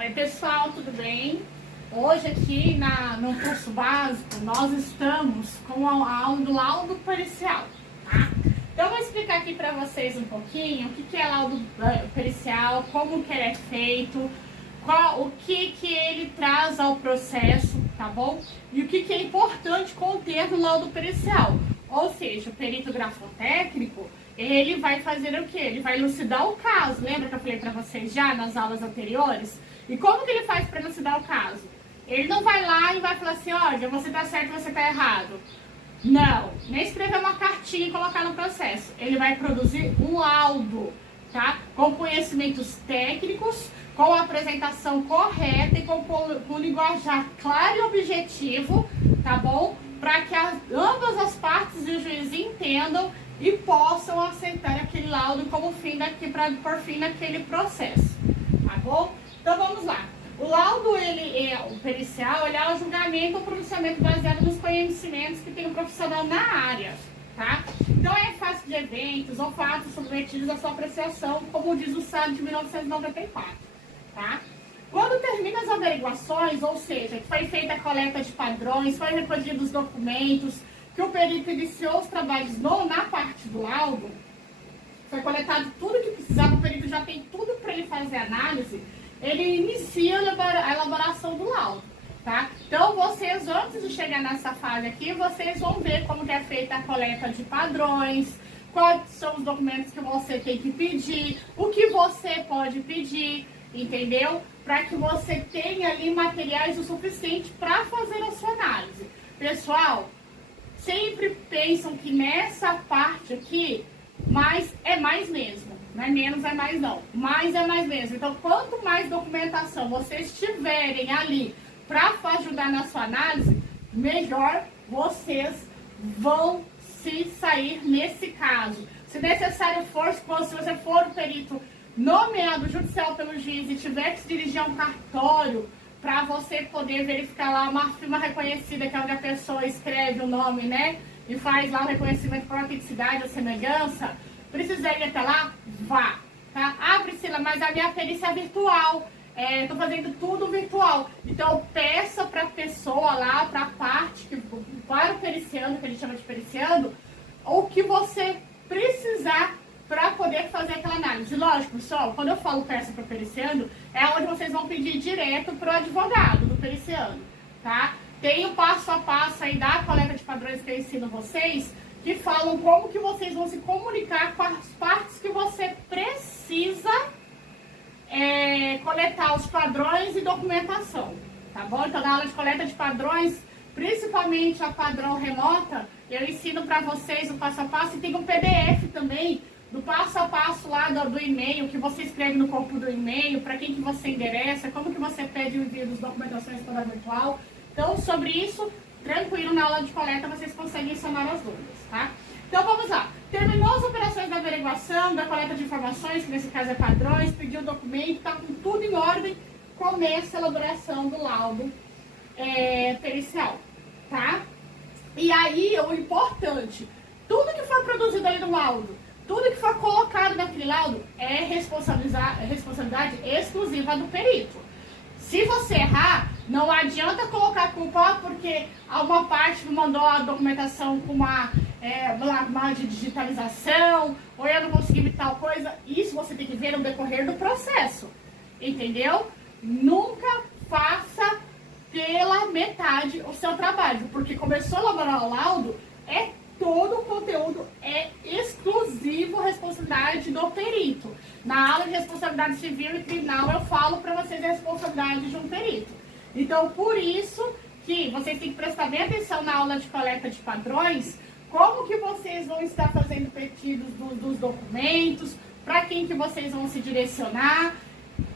Oi pessoal, tudo bem? Hoje aqui no curso básico nós estamos com a aula do laudo pericial, tá? Então eu vou explicar aqui para vocês um pouquinho o que é laudo pericial, como que ele é feito, o que ele traz ao processo, tá bom? E o que é importante conter no laudo pericial. Ou seja, o perito grafotécnico, ele vai fazer o quê? Ele vai elucidar o caso. Lembra que eu falei para vocês já nas aulas anteriores? E como que ele faz para elucidar o caso? Ele não vai lá e vai falar assim, olha, você tá certo, você tá errado. Não, nem escrever uma cartinha e colocar no processo. Ele vai produzir um laudo, tá? Com conhecimentos técnicos, com a apresentação correta e com linguajar claro e objetivo, tá bom? Para que ambas as partes e o juiz entendam e possam aceitar aquele laudo como por fim naquele processo, tá bom? Então vamos lá. O laudo, o pericial, ele é o julgamento ou pronunciamento baseado nos conhecimentos que tem o profissional na área, tá? Então é face de eventos ou fatos submetidos à sua apreciação, como diz o SAD de 1994, tá? Quando termina as averiguações, ou seja, que foi feita a coleta de padrões, foi recolhido os documentos, que o perito iniciou os trabalhos na parte do laudo, foi coletado tudo que precisava, o perito já tem tudo para ele fazer análise, ele inicia a elaboração do laudo, tá? Então, vocês, antes de chegar nessa fase aqui, vocês vão ver como que é feita a coleta de padrões, quais são os documentos que você tem que pedir, o que você pode pedir, entendeu? Para que você tenha ali materiais o suficiente para fazer a sua análise. Pessoal, sempre pensam que nessa parte aqui, mais é mais mesmo. Não é menos, é mais não. Mais é mais mesmo. Então, quanto mais documentação vocês tiverem ali para ajudar na sua análise, melhor vocês vão se sair nesse caso. Se necessário for, se você for o perito nomeado judicial pelo juiz e tiver que se dirigir a um cartório para você poder verificar lá uma firma reconhecida, que é onde a pessoa escreve o nome, né? E faz lá o reconhecimento por autenticidade ou semelhança, precisa ir até lá? Vá, tá? Ah, Priscila, mas a minha perícia é virtual, tô fazendo tudo virtual. Então, peça para a pessoa lá, para a parte, para o periciando, que a gente chama de periciando, o que você precisar para poder fazer aquela análise. Lógico, pessoal, quando eu falo peça para o periciando, é onde vocês vão pedir direto para o advogado do periciando, tá? Tem o passo a passo aí da coleta de padrões que eu ensino vocês, que falam como que vocês vão se comunicar com as partes que você precisa coletar os padrões e documentação, tá bom? Então, na aula de coleta de padrões, principalmente a padrão remota, eu ensino para vocês o passo a passo e tem um PDF também do passo a passo lá do e-mail, que você escreve no corpo do e-mail, para quem que você endereça, como que você pede o envio das documentações toda virtual. Então, sobre isso, tranquilo, na aula de coleta vocês conseguem sanar as dúvidas, tá? Então vamos lá. Terminou as operações da averiguação, da coleta de informações, que nesse caso é padrões, pediu o documento, tá com tudo em ordem, começa a elaboração do laudo pericial, tá? E aí, o importante, tudo que for produzido ali no laudo, tudo que for colocado naquele laudo é responsabilidade exclusiva do perito. Se você errar, não adianta colocar a culpa porque uma parte mandou a documentação com uma de digitalização, ou eu não consegui ver tal coisa. Isso você tem que ver no decorrer do processo, entendeu? Nunca faça pela metade o seu trabalho, porque começou a elaborar o laudo, todo o conteúdo é exclusivo responsabilidade do perito. Na aula de responsabilidade civil e criminal eu falo para vocês a responsabilidade de um perito. Então, por isso que vocês têm que prestar bem atenção na aula de coleta de padrões, como que vocês vão estar fazendo pedidos dos documentos, para quem que vocês vão se direcionar,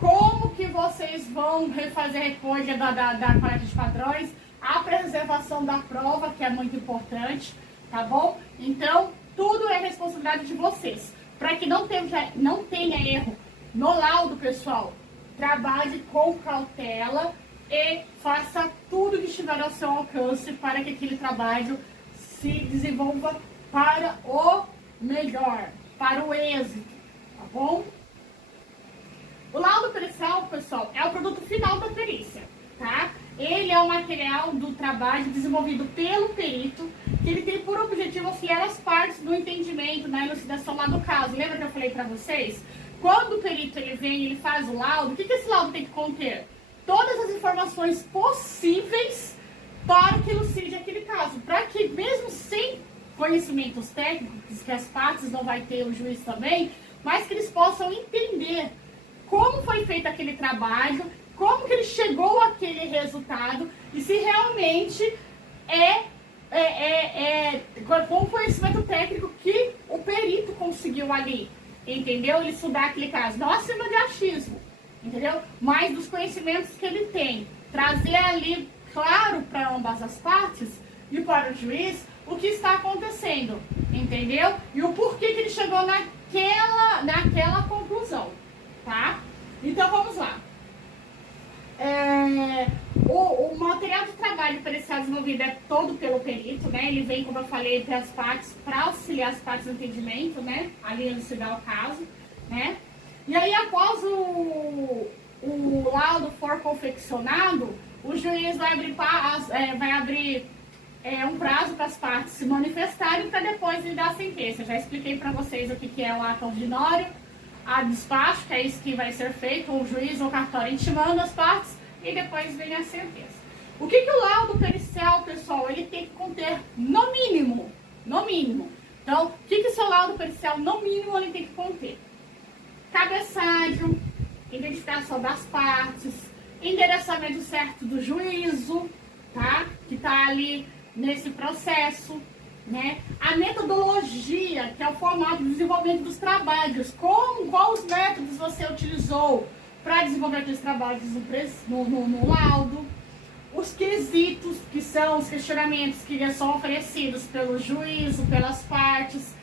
como que vocês vão fazer a recolha da coleta de padrões, a preservação da prova, que é muito importante, tá bom? Então, tudo é responsabilidade de vocês. Para que não tenha erro no laudo, pessoal, trabalhe com cautela e faça tudo que estiver ao seu alcance para que aquele trabalho se desenvolva para o melhor, para o êxito, tá bom? O laudo pericial, pessoal, é o produto final da perícia, tá? Ele é o material do trabalho desenvolvido pelo perito, que ele tem por objetivo auxiliar as partes no entendimento, na elucidação lá do caso. Lembra que eu falei para vocês? Quando o perito ele vem, ele faz o laudo, o que esse laudo tem que conter? Todas as informações possíveis para que elucide aquele caso, para que mesmo sem conhecimentos técnicos, que as partes não vai ter, o juiz também, mas que eles possam entender como foi feito aquele trabalho, como que ele chegou àquele resultado e se realmente com o conhecimento técnico que o perito conseguiu ali, entendeu? Ele estudar aquele caso, não acima de achismo, entendeu? Mas dos conhecimentos que ele tem, trazer ali claro para ambas as partes e para o juiz o que está acontecendo, entendeu? E o porquê que ele chegou naquela conclusão, tá? Então vamos lá. O material de trabalho pericial desenvolvido é todo pelo perito, né? Ele vem, como eu falei, para as partes, para auxiliar as partes no entendimento, né? Ali elucidar o caso, né? E aí, após o laudo for confeccionado, o juiz vai abrir um prazo para as partes se manifestarem para depois ele dar a sentença. Já expliquei para vocês o que é o ato ordinório, a despacho, que é isso que vai ser feito, o juiz ou cartório intimando as partes e depois vem a sentença. O que o laudo pericial, pessoal, ele tem que conter no mínimo. Então, o que seu laudo pericial, no mínimo, ele tem que conter? Cabeçalho, identificação das partes, endereçamento certo do juízo, tá? Que está ali nesse processo, né? A metodologia, que é o formato de desenvolvimento dos trabalhos, qual os métodos você utilizou para desenvolver aqueles trabalhos no laudo, os quesitos, que são os questionamentos que são oferecidos pelo juízo, pelas partes,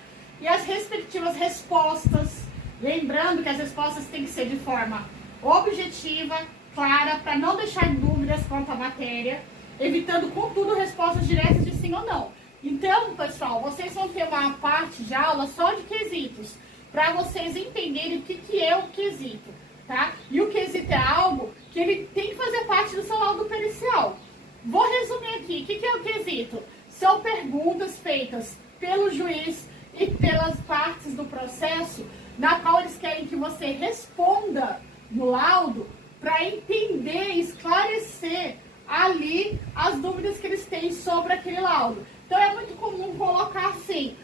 e as respectivas respostas, lembrando que as respostas têm que ser de forma objetiva, clara, para não deixar dúvidas quanto à matéria, evitando, contudo, respostas diretas de sim ou não. Então, pessoal, vocês vão ter uma parte de aula só de quesitos, para vocês entenderem o que é o quesito, tá? E o quesito é algo que ele tem que fazer parte do seu laudo pericial. Vou resumir aqui, o que é o quesito? São perguntas feitas pelo juiz e pelas partes do processo, na qual eles querem que você responda no laudo, para entender e esclarecer ali as dúvidas que eles têm sobre aquele laudo. Então é muito comum colocar assim,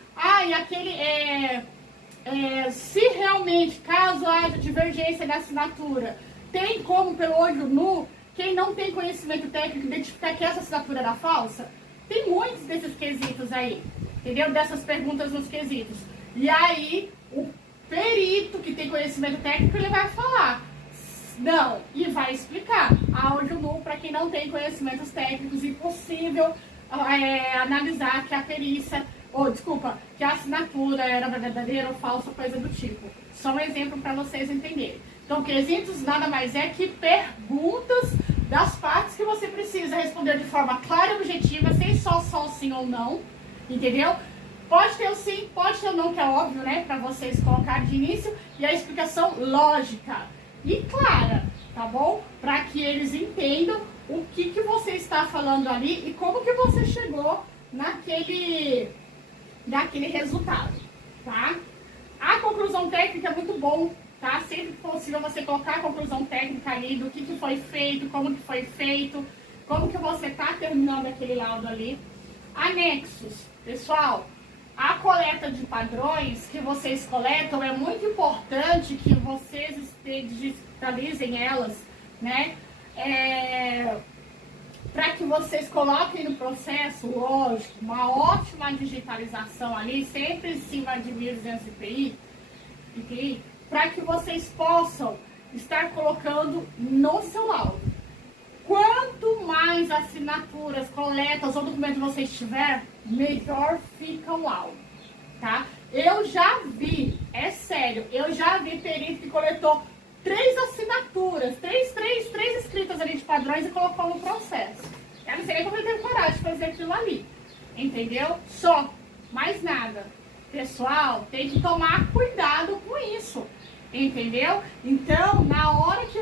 se realmente, caso haja divergência da assinatura, tem como pelo olho nu, quem não tem conhecimento técnico, identificar que essa assinatura era falsa? Tem muitos desses quesitos aí, entendeu? Dessas perguntas nos quesitos. E aí, o perito que tem conhecimento técnico, ele vai falar não, e vai explicar a olho nu para quem não tem conhecimentos técnicos, impossível analisar que a perícia, que a assinatura era verdadeira ou falsa, coisa do tipo. Só um exemplo para vocês entenderem. Então, quesitos nada mais é que perguntas das partes que você precisa responder de forma clara e objetiva, sem só sim ou não, entendeu? Pode ter o sim, pode ter o não, que é óbvio, né, para vocês colocarem de início, e a explicação lógica e clara, tá bom? Para que eles entendam o que você está falando ali e como que você chegou naquele resultado, tá? A conclusão técnica é muito bom, tá? Sempre que possível você colocar a conclusão técnica ali do que foi feito, como que foi feito, como que você está terminando aquele laudo ali. Anexos, pessoal, a coleta de padrões que vocês coletam é muito importante que vocês digitalizem elas, né? Para que vocês coloquem no processo, lógico, uma ótima digitalização ali, sempre em cima de 1200 IPI, para que vocês possam estar colocando no seu laudo. Quanto mais assinaturas, coletas ou documentos você tiver, melhor fica o laudo, tá? Eu já vi, é sério, perito que coletou 3 assinaturas, três escritas ali de padrões e colocou no processo. Eu não sei nem como ele teve coragem de fazer aquilo ali, entendeu? Só, mais nada. Pessoal, tem que tomar cuidado com isso, entendeu? Então, na hora que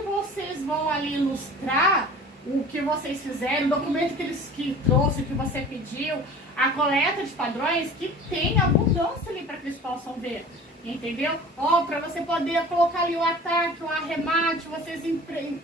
que vocês fizeram, o documento que trouxe, que você pediu, a coleta de padrões, que tem abundância ali para que eles possam ver, entendeu? Ó, para você poder colocar ali o ataque, o arremate, vocês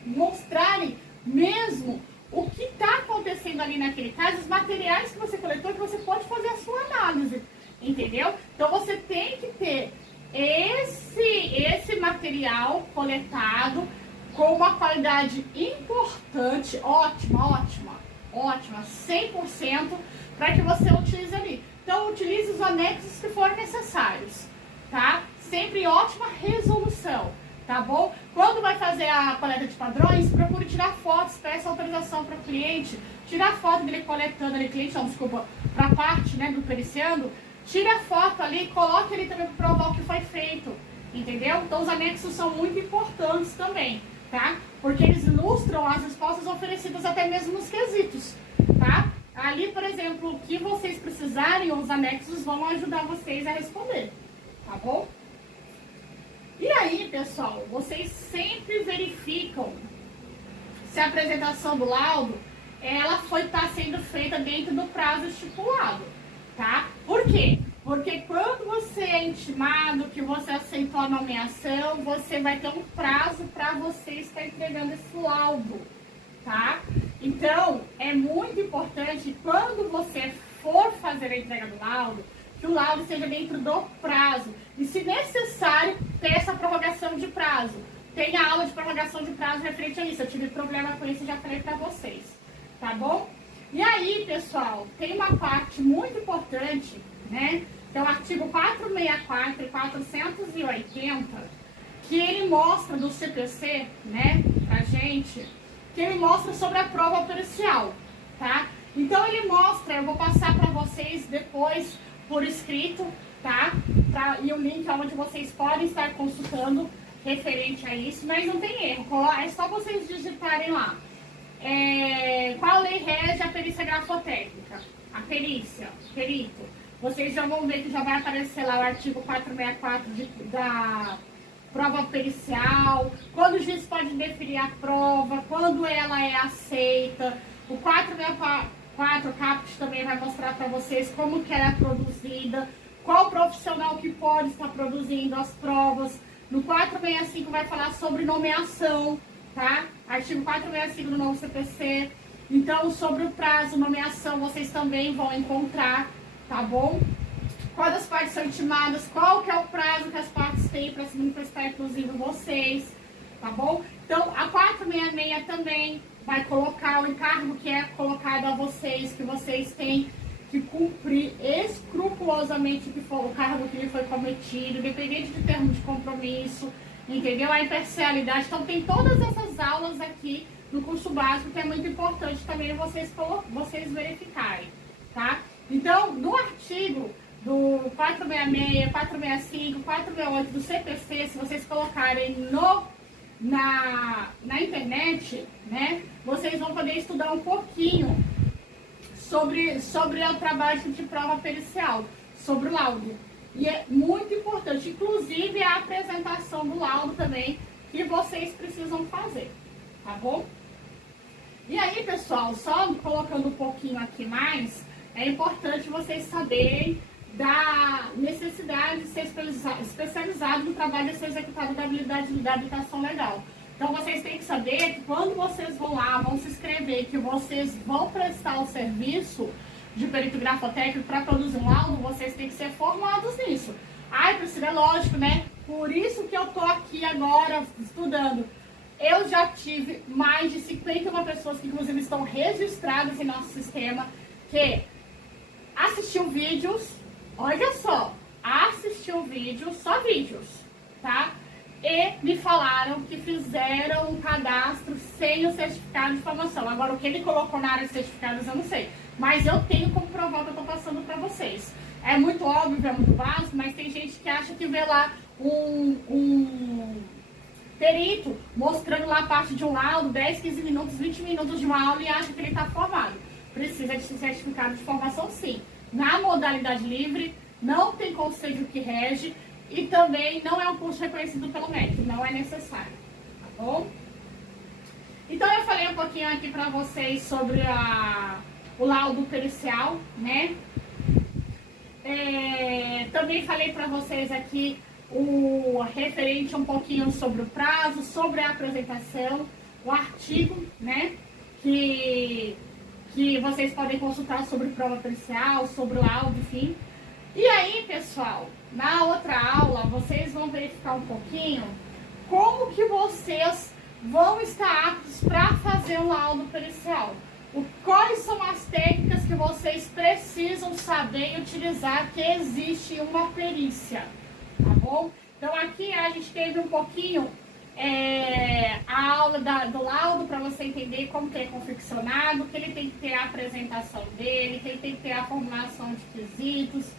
mostrarem mesmo o que está acontecendo ali naquele caso, os materiais que você coletou, que você pode fazer a sua análise, entendeu? Então você tem que ter esse material coletado com uma qualidade importante, ótima, 100%, para que você utilize ali. Então utilize os anexos que forem necessários, tá? Sempre em ótima resolução, tá bom? Quando vai fazer a coleta de padrões, procure tirar fotos, peça autorização para o cliente, tira a foto dele coletando ali, para a parte, né, do periciando, tira a foto ali, coloque ali também para provar o que foi feito, entendeu? Então os anexos são muito importantes também, tá? Porque eles ilustram as respostas oferecidas até mesmo nos quesitos, tá? Ali, por exemplo, o que vocês precisarem, os anexos vão ajudar vocês a responder, tá bom? E aí, pessoal, vocês sempre verificam se a apresentação do laudo, ela tá sendo feita dentro do prazo estipulado, tá? Por quê? Porque quando você é intimado, que você aceitou a nomeação, você vai ter um prazo para você estar entregando esse laudo, tá? Então, é muito importante, quando você for fazer a entrega do laudo, que o laudo seja dentro do prazo. E, se necessário, peça prorrogação de prazo. Tem a aula de prorrogação de prazo referente a isso. Eu tive problema com isso e já falei para vocês, tá bom? E aí, pessoal, tem uma parte muito importante, né? Que é o artigo 464 e 480, que ele mostra do CPC, né, pra gente, que ele mostra sobre a prova pericial, tá? Então ele mostra, eu vou passar para vocês depois por escrito, tá? E o link onde vocês podem estar consultando referente a isso, mas não tem erro, é só vocês digitarem lá. Qual lei rege a perícia grafotécnica? A perícia, perito. Vocês já vão ver que já vai aparecer lá o artigo 464 da prova pericial, quando o juiz pode deferir a prova, quando ela é aceita. O 464 CAPT também vai mostrar para vocês como que ela é produzida, qual profissional que pode estar produzindo as provas. No 465 vai falar sobre nomeação, tá? Artigo 465 do novo CPC. Então, sobre o prazo, nomeação, vocês também vão encontrar, tá bom? Quando as partes são intimadas, qual que é o prazo que as partes têm para se manifestar, inclusive vocês, tá bom? Então, a 466 também vai colocar o encargo que é colocado a vocês, que vocês têm que cumprir escrupulosamente o que for, o cargo que lhe foi cometido, independente de termo de compromisso, entendeu? A imparcialidade. Então, tem todas essas aulas aqui no curso básico, que é muito importante também vocês verificarem, tá? Então, no artigo do 466, 465, 468 do CPC, se vocês colocarem na internet, né, vocês vão poder estudar um pouquinho sobre o trabalho de prova pericial, sobre o laudo. E é muito importante, inclusive a apresentação do laudo também, que vocês precisam fazer, tá bom? E aí, pessoal, só colocando um pouquinho aqui mais, é importante vocês saberem da necessidade de ser especializado no trabalho de ser executado da habilidade da habilitação legal. Então, vocês têm que saber que quando vocês vão lá, vão se inscrever, que vocês vão prestar o serviço de perito grafotécnico para produzir um laudo, vocês têm que ser formados nisso. Ai, Priscila, é lógico, né? Por isso que eu tô aqui agora estudando. Eu já tive mais de 51 pessoas que, inclusive, estão registradas em nosso sistema, que assistiu vídeos, olha só, assistiu vídeos, só vídeos, tá? E me falaram que fizeram um cadastro sem o certificado de formação. Agora, o que ele colocou na área de certificados, eu não sei. Mas eu tenho como provar que eu tô passando para vocês. É muito óbvio, é muito básico, mas tem gente que acha que vê lá um perito mostrando lá a parte de um laudo, 10, 15 minutos, 20 minutos de uma aula e acha que ele está formado. Precisa de certificado de formação, sim. Na modalidade livre, não tem conselho que rege e também não é um curso reconhecido pelo MEC, não é necessário, tá bom? Então eu falei um pouquinho pouquinho aqui para vocês sobre o laudo pericial, né? Também falei para vocês aqui o referente um pouquinho sobre o prazo, sobre a apresentação, o artigo, né? Que vocês podem consultar sobre prova pericial, sobre o laudo, enfim. E aí, pessoal, na outra aula, vocês vão verificar um pouquinho como que vocês vão estar aptos para fazer o laudo pericial. Quais são as técnicas que vocês precisam saber e utilizar que existe uma perícia, tá bom? Então aqui a gente teve um pouquinho a aula do laudo para você entender como que é confeccionado, que ele tem que ter a apresentação dele, que ele tem que ter a formulação de quesitos,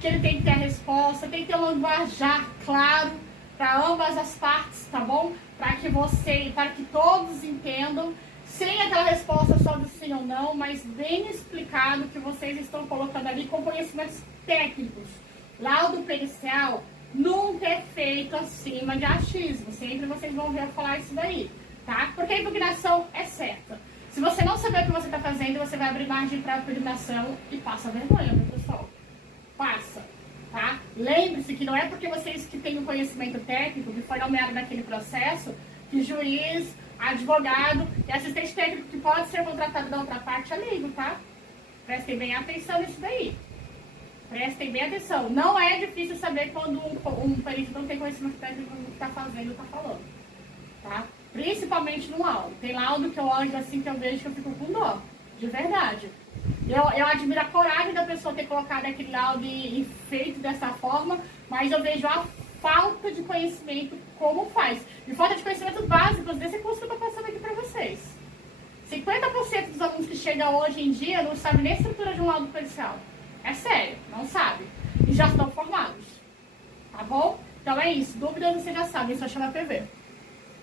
que ele tem que ter a resposta, tem que ter um linguajar claro para ambas as partes, tá bom? Para que todos entendam, sem aquela resposta só do sim ou não, mas bem explicado que vocês estão colocando ali com conhecimentos técnicos. Laudo pericial nunca é feito acima de achismo, sempre vocês vão ver eu falar isso daí, tá? Porque a impugnação é certa. Se você não saber o que você está fazendo, você vai abrir margem para impugnação e passa vergonha, meu pessoal. Passa, tá? Lembre-se que não é porque vocês que têm um conhecimento técnico, que foi nomeado naquele processo, que juiz, advogado e assistente técnico que pode ser contratado da outra parte é leigo, tá? Prestem bem atenção nisso daí. Prestem bem atenção. Não é difícil saber quando um perito não tem conhecimento técnico do que está fazendo ou está falando, tá? Principalmente no laudo. Tem laudo que eu olho assim que eu vejo que eu fico com dó, de verdade. Eu admiro a coragem da pessoa ter colocado aquele laudo e feito dessa forma, mas eu vejo a falta de conhecimento como faz. E falta de conhecimentos básicos desse curso que eu estou passando aqui para vocês. 50% dos alunos que chegam hoje em dia não sabem nem a estrutura de um laudo pericial. É sério, não sabe. E já estão formados. Tá bom? Então é isso. Dúvidas você já sabe, só chama PV.